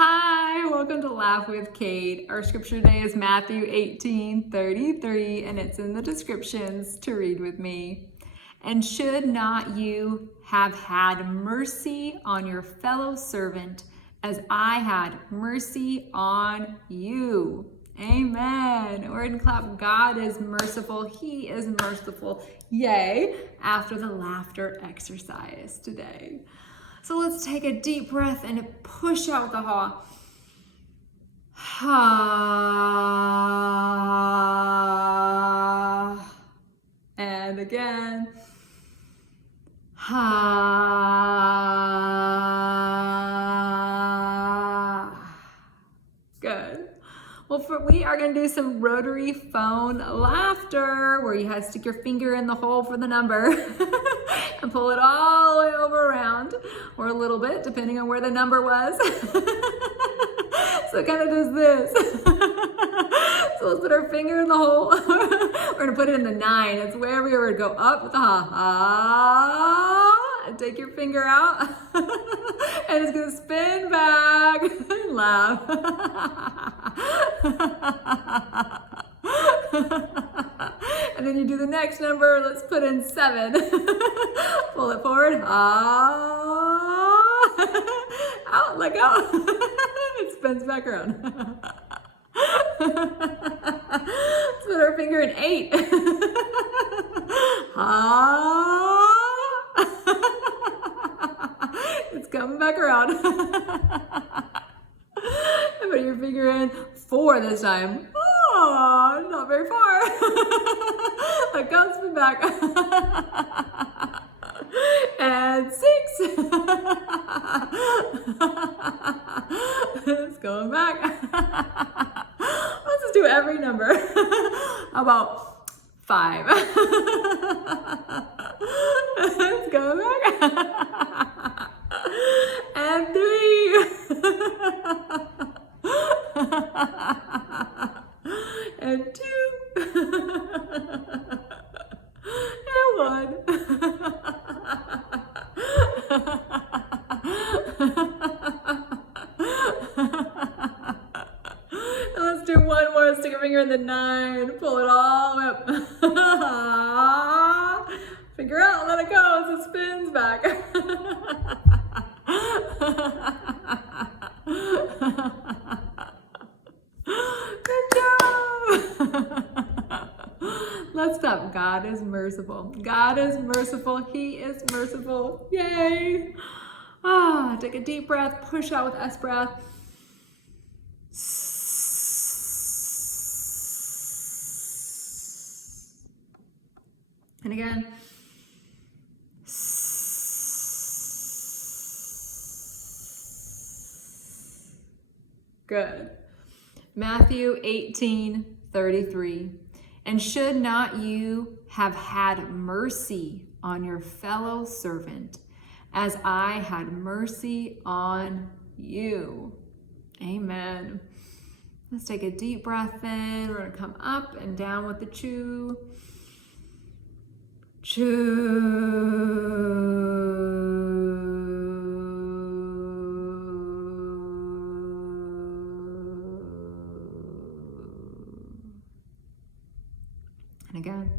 Hi, welcome to Laugh with Kate. Our scripture today is Matthew 18:33, and it's in the descriptions to read with me. And should not you have had mercy on your fellow servant as I had mercy on you? Amen. Word and clap. God is merciful. He is merciful. Yay. After the laughter exercise today. So let's take a deep breath and push out the ha. Ha. And again. Ha. Good. Well, we are going to do some rotary phone laughter where you have to stick your finger in the hole for the number and pull it all the way over around, or a little bit, depending on where the number was. So it kind of does this. So let's put our finger in the hole. We're going to put it in the 9. It's wherever we were to go up with the ha. And take your finger out. And it's going to spin back and laugh. And then you do the next number. Let's put in 7. Pull it forward. Out, let go. It spins back around. Let's put our finger in 8. It's coming back around. And put your finger in 4 this time. Oh, not very far. Let go, spin back. And 6. It's going back. Let's just do every number. How about 5? It's going back. And 3. And 2. And 1. And let's do one more. Stick your finger in the 9. Pull it all the way up. Finger out, let it go as it spins back. Good job. Let's stop. God is merciful. God is merciful. He is merciful. Yay. Take a deep breath. Push out with S breath. And again. Good. Matthew 18:33. And should not you have had mercy on your fellow servant as I had mercy on you? Amen. Let's take a deep breath in. We're going to come up and down with the chew. And again.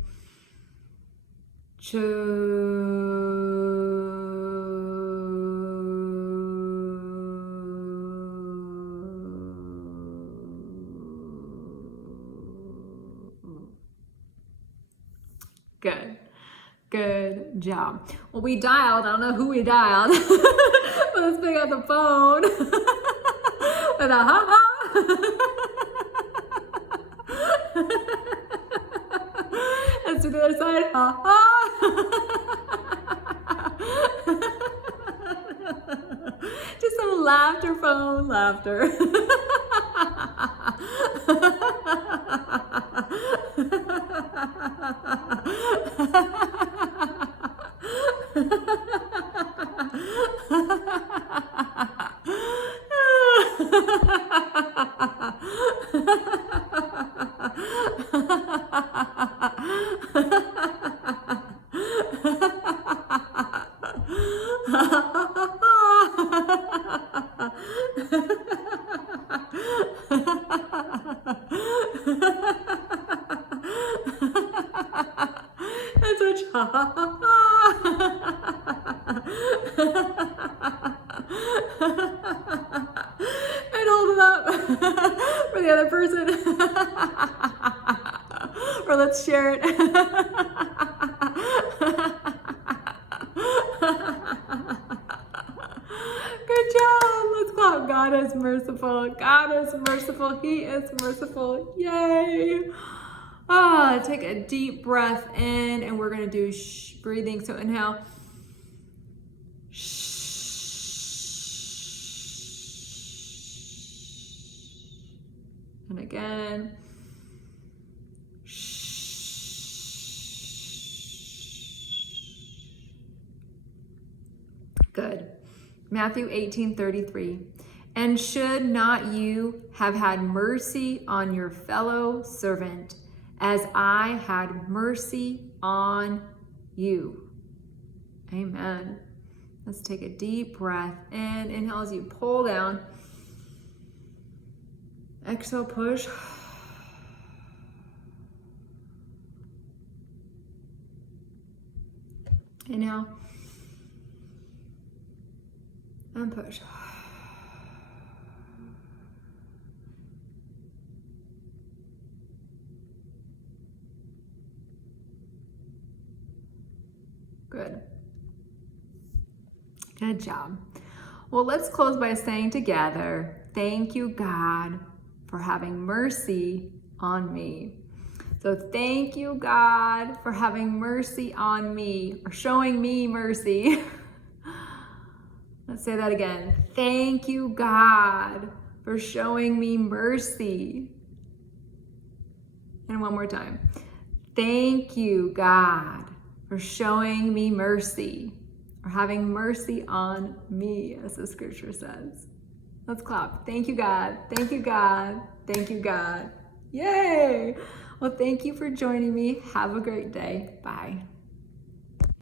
Good. Good job. Well, we dialed. I don't know who we dialed. But let's pick up the phone. With a ha-ha. Let's do the other side. Ha-ha. Just some laughter phone laughter. And hold it up for the other person. Or let's share it. Good job. Let's clap. God is merciful. God is merciful. He is merciful. Yay. Take a deep breath in, and we're going to do breathing. So inhale. And again. Good. Matthew 18:33. And should not you have had mercy on your fellow servant, as I had mercy on you? Amen. Let's take a deep breath in. Inhale as you pull down. Exhale, push. Inhale. And push. Good. Good job. Well, let's close by saying together, thank you, God, for having mercy on me. So thank you, God, for having mercy on me, or showing me mercy. Let's say that again. Thank you, God, for showing me mercy. And one more time. Thank you, God, for showing me mercy, or having mercy on me, as the scripture says. Let's clap. Thank you, God. Thank you, God. Thank you, God. Yay! Well, thank you for joining me. Have a great day. Bye.